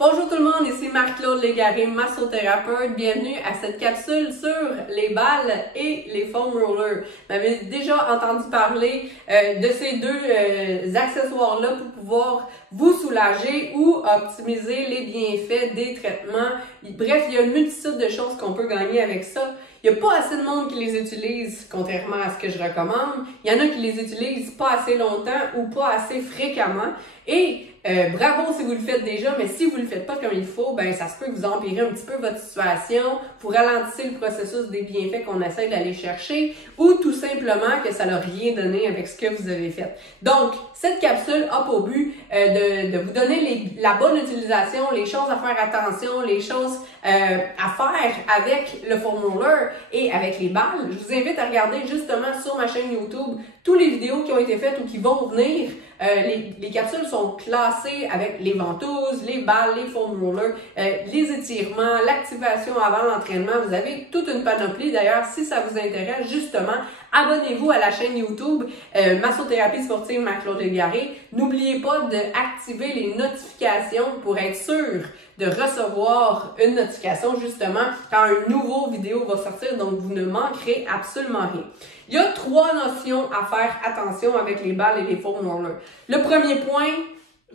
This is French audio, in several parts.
Bonjour tout le monde, ici Marc-Claude Légaré, massothérapeute. Bienvenue à cette capsule sur les balles et les foam rollers. Vous avez déjà entendu parler de ces deux accessoires-là pour pouvoir vous soulager ou optimiser les bienfaits des traitements. Bref, il y a une multitude de choses qu'on peut gagner avec ça. Il n'y a pas assez de monde qui les utilise, contrairement à ce que je recommande. Il y en a qui les utilisent pas assez longtemps ou pas assez fréquemment. Et bravo si vous le faites déjà, mais si vous le faites pas comme il faut, ben ça se peut que vous empirez un petit peu votre situation, vous ralentissez le processus des bienfaits qu'on essaie d'aller chercher, ou tout simplement que ça n'a rien donné avec ce que vous avez fait. Donc, cette capsule a pour but de vous donner la bonne utilisation, les choses à faire attention, les choses à faire avec le foam roller et avec les balles. Je vous invite à regarder justement sur ma chaîne YouTube toutes les vidéos qui ont été faites ou qui vont venir. Les capsules sont classées avec les ventouses, les balles, les foam rollers, les étirements, l'activation avant l'entraînement. Vous avez toute une panoplie. D'ailleurs, si ça vous intéresse, justement, abonnez-vous à la chaîne YouTube Massothérapie sportive Marc-Claude Légaré. N'oubliez pas d'activer les notifications pour être sûr de recevoir une notification justement quand une nouvelle vidéo va sortir, donc vous ne manquerez absolument rien. Il y a 3 notions à faire attention avec les balles et les foam rollers. Le premier point,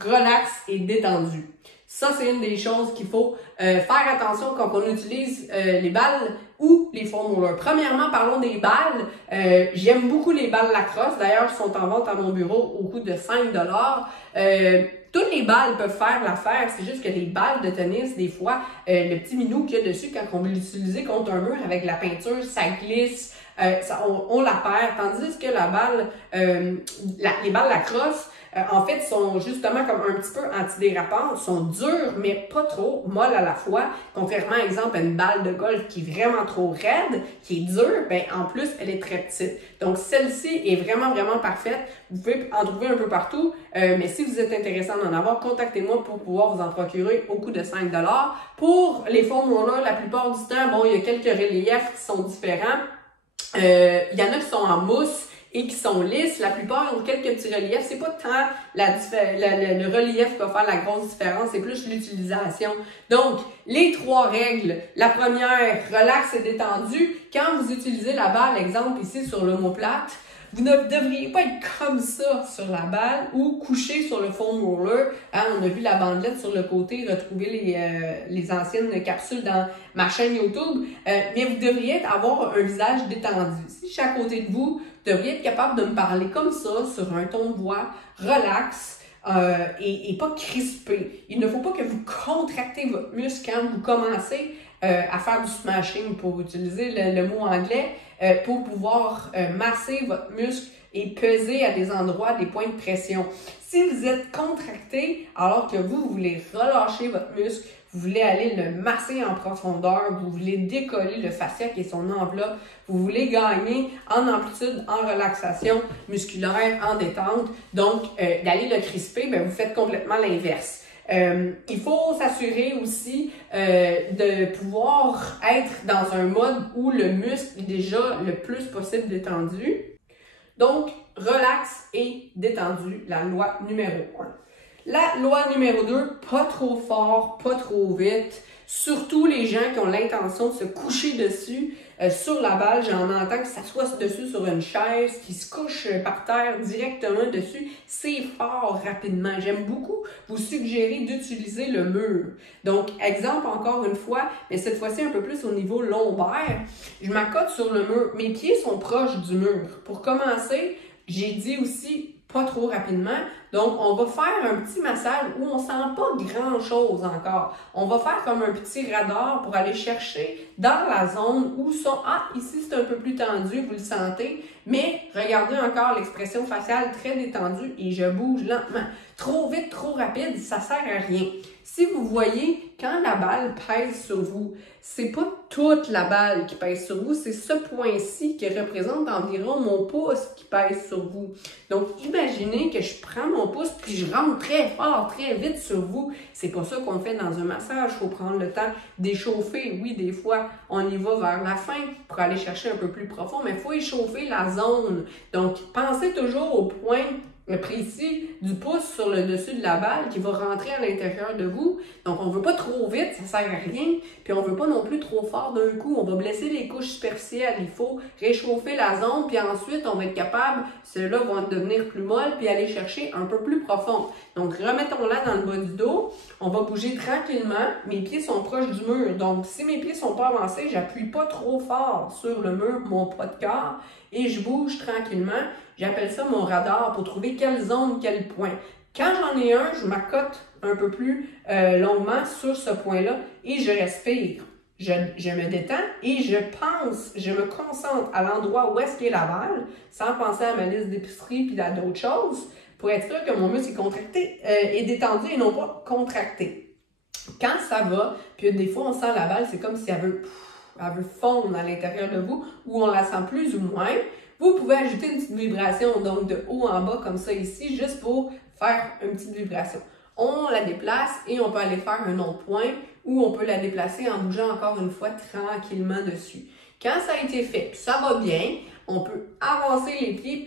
relax et détendu. Ça, c'est une des choses qu'il faut faire attention quand on utilise les balles ou les foam rollers. Premièrement, parlons des balles. J'aime beaucoup les balles Lacrosse. D'ailleurs, elles sont en vente à mon bureau au coût de 5 $. Toutes les balles peuvent faire l'affaire, c'est juste que les balles de tennis, des fois, le petit minou qu'il y a dessus, quand on veut l'utiliser contre un mur avec la peinture, ça glisse, on la perd. Tandis que la balle, les balles Lacrosse, en fait, sont justement comme un petit peu antidérapantes, sont dures, mais pas trop molles à la fois. Contrairement, exemple, à une balle de golf qui est vraiment trop raide, qui est dure, ben en plus, elle est très petite. Donc, celle-ci est vraiment, vraiment parfaite. Vous pouvez en trouver un peu partout, mais si vous êtes intéressé d'en avoir, contactez-moi pour pouvoir vous en procurer au coût de 5 $. Pour les foam rollers, la plupart du temps, bon, il y a quelques reliefs qui sont différents. Il y en a qui sont en mousse et qui sont lisses. La plupart ont quelques petits reliefs. C'est pas tant le relief qui va faire la grosse différence, c'est plus l'utilisation. Donc, les 3 règles. La première, relax et détendu. Quand vous utilisez la balle, exemple ici sur l'omoplate, vous ne devriez pas être comme ça sur la balle ou couché sur le foam roller. Hein, on a vu la bandelette sur le côté, retrouver les anciennes capsules dans ma chaîne YouTube. Mais vous devriez avoir un visage détendu. Si je suis à côté de vous, vous devriez être capable de me parler comme ça, sur un ton de voix, relax. Et pas crispé. Il ne faut pas que vous contractez votre muscle quand vous commencez à faire du smashing, pour utiliser le mot anglais, pour pouvoir masser votre muscle et peser à des endroits, des points de pression. Si vous êtes contracté alors que vous voulez relâcher votre muscle, vous voulez aller le masser en profondeur, vous voulez décoller le fascia qui est son enveloppe, vous voulez gagner en amplitude, en relaxation musculaire, en détente, donc d'aller le crisper, ben, vous faites complètement l'inverse. Il faut s'assurer aussi de pouvoir être dans un mode où le muscle est déjà le plus possible détendu. Donc, relax et détendu, la loi numéro 1. La loi numéro 2, pas trop fort, pas trop vite. Surtout les gens qui ont l'intention de se coucher dessus sur la balle. J'en entends que ça soit dessus sur une chaise, qui se couche par terre directement dessus. C'est fort rapidement. J'aime beaucoup vous suggérer d'utiliser le mur. Donc, exemple encore une fois, mais cette fois-ci un peu plus au niveau lombaire. Je m'accote sur le mur. Mes pieds sont proches du mur. Pour commencer, j'ai dit aussi pas trop rapidement. Donc, on va faire un petit massage où on sent pas grand-chose encore. On va faire comme un petit radar pour aller chercher dans la zone où sont... Ah, ici, c'est un peu plus tendu, vous le sentez. Mais regardez encore l'expression faciale très détendue et je bouge lentement. Trop vite, trop rapide, ça sert à rien. Si vous voyez, quand la balle pèse sur vous, c'est pas toute la balle qui pèse sur vous, c'est ce point-ci qui représente environ mon pouce qui pèse sur vous. Donc, imaginez que je prends mon pouce puis je rentre très fort, très vite sur vous. C'est pas ça qu'on fait dans un massage. Il faut prendre le temps d'échauffer. Oui, des fois, on y va vers la fin pour aller chercher un peu plus profond, mais il faut échauffer la zone. Donc, pensez toujours au point précis du pouce sur le dessus de la balle qui va rentrer à l'intérieur de vous. Donc, on veut pas trop vite, ça sert à rien. Puis, on veut pas non plus trop fort d'un coup. On va blesser les couches superficielles. Il faut réchauffer la zone, puis ensuite, on va être capable, ceux-là vont devenir plus molles, puis aller chercher un peu plus profond. Donc, remettons-la dans le bas du dos. On va bouger tranquillement. Mes pieds sont proches du mur. Donc, si mes pieds sont pas avancés, j'appuie pas trop fort sur le mur, mon poids de corps, et je bouge tranquillement. J'appelle ça mon radar pour trouver quelle zone, quel point. Quand j'en ai un, je m'accote un peu plus longuement sur ce point-là et je respire. Je me détends et je pense, je me concentre à l'endroit où est-ce qu'est la balle, sans penser à ma liste d'épicerie puis à d'autres choses, pour être sûr que mon muscle est contracté, est détendu et non pas contracté. Quand ça va, puis des fois on sent la balle, c'est comme si elle veut fondre à l'intérieur de vous, ou on la sent plus ou moins. Vous pouvez ajouter une petite vibration, donc de haut en bas comme ça ici, juste pour faire une petite vibration. On la déplace et on peut aller faire un autre point, ou on peut la déplacer en bougeant encore une fois tranquillement dessus. Quand ça a été fait, ça va bien, on peut avancer les pieds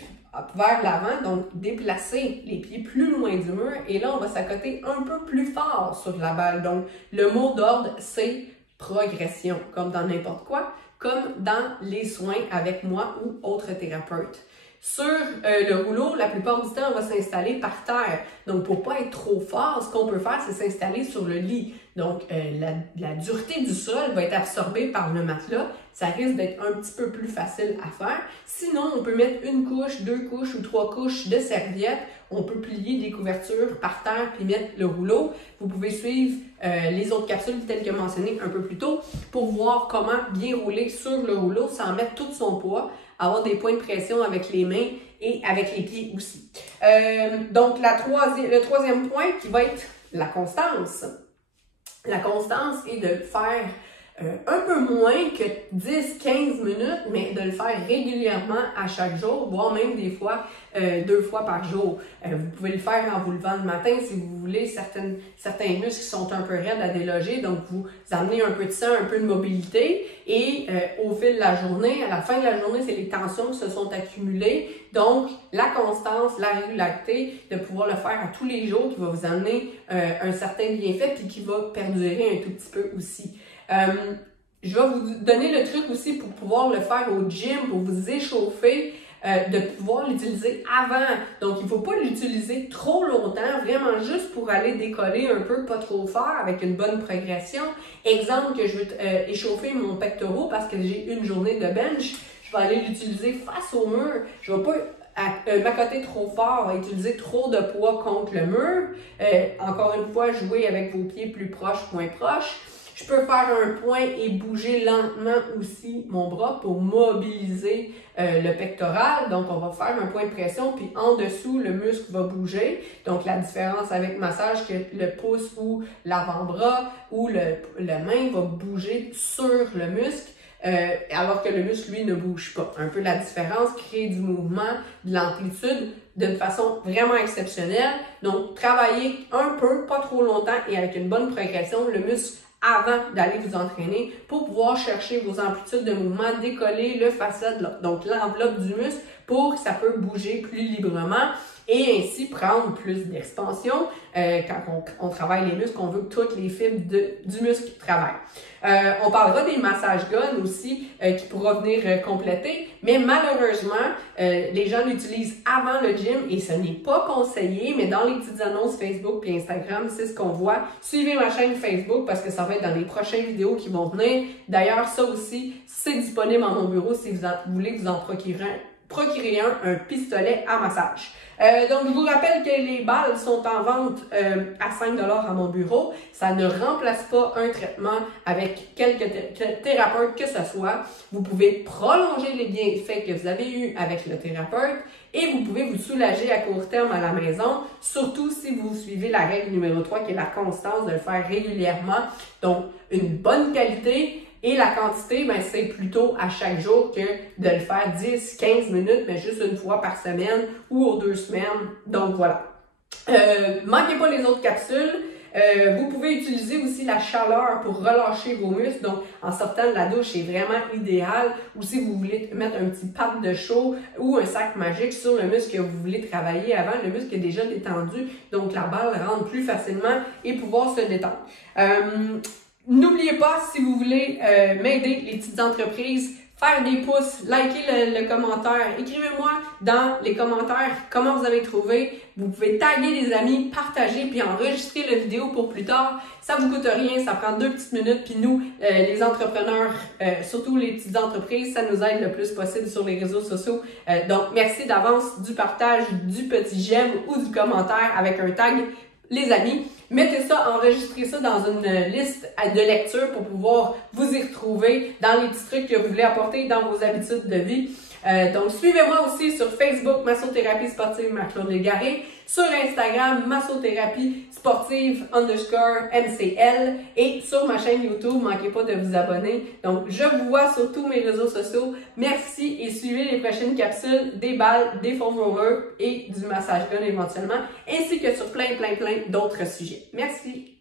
vers l'avant, donc déplacer les pieds plus loin du mur, et là on va s'accoter un peu plus fort sur la balle. Donc le mot d'ordre c'est progression, comme dans n'importe quoi, comme dans les soins avec moi ou autres thérapeutes. Sur le rouleau, la plupart du temps, on va s'installer par terre. Donc, pour pas être trop fort, ce qu'on peut faire, c'est s'installer sur le lit. Donc, la dureté du sol va être absorbée par le matelas. Ça risque d'être un petit peu plus facile à faire. Sinon, on peut mettre une couche, 2 couches ou 3 couches de serviettes. On peut plier des couvertures par terre puis mettre le rouleau. Vous pouvez suivre les autres capsules telles que mentionnées un peu plus tôt pour voir comment bien rouler sur le rouleau sans mettre tout son poids, avoir des points de pression avec les mains et avec les pieds aussi. Donc, le troisième point qui va être la constance. La constance est de le faire un peu moins que 10-15 minutes, mais de le faire régulièrement à chaque jour, voire même des fois 2 fois par jour. Vous pouvez le faire en vous levant le matin si vous voulez. Certains muscles sont un peu raides à déloger, donc vous amenez un peu de sang, un peu de mobilité et au fil de la journée, à la fin de la journée, c'est les tensions qui se sont accumulées. Donc, la constance, la régularité, de pouvoir le faire à tous les jours qui va vous amener un certain bienfait puis qui va perdurer un tout petit peu aussi. Je vais vous donner le truc aussi pour pouvoir le faire au gym, pour vous échauffer, de pouvoir l'utiliser avant. Donc, il ne faut pas l'utiliser trop longtemps, vraiment juste pour aller décoller un peu, pas trop fort, avec une bonne progression. Exemple que je veux échauffer mon pectoral parce que j'ai une journée de bench, je vais aller l'utiliser face au mur. Je ne vais pas m'accoter trop fort, utiliser trop de poids contre le mur. Encore une fois, jouer avec vos pieds plus proches, moins proches. Je peux faire un point et bouger lentement aussi mon bras pour mobiliser le pectoral. Donc, on va faire un point de pression, puis en dessous, le muscle va bouger. Donc, la différence avec massage, que le pouce ou l'avant-bras ou le main va bouger sur le muscle. Alors que le muscle, lui, ne bouge pas. Un peu la différence, créer du mouvement, de l'amplitude d'une façon vraiment exceptionnelle. Donc, travailler un peu, pas trop longtemps et avec une bonne progression, le muscle avant d'aller vous entraîner pour pouvoir chercher vos amplitudes de mouvement, décoller le fascia, donc l'enveloppe du muscle pour que ça peut bouger plus librement et ainsi prendre plus d'expansion. Quand on travaille les muscles, on veut que toutes les fibres du muscle travaillent. On parlera des massages guns aussi qui pourra venir compléter, mais malheureusement, les gens l'utilisent avant le gym et ce n'est pas conseillé, mais dans les petites annonces Facebook et Instagram, c'est ce qu'on voit. Suivez ma chaîne Facebook parce que ça va être dans les prochaines vidéos qui vont venir. D'ailleurs, ça aussi, c'est disponible dans mon bureau si vous voulez vous en procurer un pistolet à massage. Donc, je vous rappelle que les balles sont en vente à 5$ à mon bureau. Ça ne remplace pas un traitement avec quelque thérapeute que ce soit. Vous pouvez prolonger les bienfaits que vous avez eus avec le thérapeute et vous pouvez vous soulager à court terme à la maison, surtout si vous suivez la règle numéro 3 qui est la constance de le faire régulièrement. Donc, une bonne qualité. Et la quantité, ben, c'est plutôt à chaque jour que de le faire 10-15 minutes, mais juste une fois par semaine ou aux 2 semaines. Donc voilà. Manquez pas les autres capsules. Vous pouvez utiliser aussi la chaleur pour relâcher vos muscles. Donc, en sortant de la douche, c'est vraiment idéal. Ou si vous voulez mettre un petit pad de chaud ou un sac magique sur le muscle que vous voulez travailler avant, le muscle est déjà détendu. Donc, la balle rentre plus facilement et pouvoir se détendre. N'oubliez pas, si vous voulez m'aider, les petites entreprises, faire des pouces, likez le commentaire, écrivez-moi dans les commentaires comment vous avez trouvé. Vous pouvez taguer des amis, partager, puis enregistrer la vidéo pour plus tard. Ça vous coûte rien, ça prend 2 petites minutes, puis nous, les entrepreneurs, surtout les petites entreprises, ça nous aide le plus possible sur les réseaux sociaux. Donc, merci d'avance du partage, du petit j'aime ou du commentaire avec un tag. Les amis, mettez ça, enregistrez ça dans une liste de lecture pour pouvoir vous y retrouver dans les petits trucs que vous voulez apporter dans vos habitudes de vie. Donc, suivez-moi aussi sur Facebook, Massothérapie Sportive Marc-Claude Légaré, sur Instagram, Massothérapie Sportive _MCL et sur ma chaîne YouTube, manquez pas de vous abonner. Donc, je vous vois sur tous mes réseaux sociaux. Merci et suivez les prochaines capsules des balles, des foam rollers et du massage gun éventuellement, ainsi que sur plein d'autres sujets. Merci!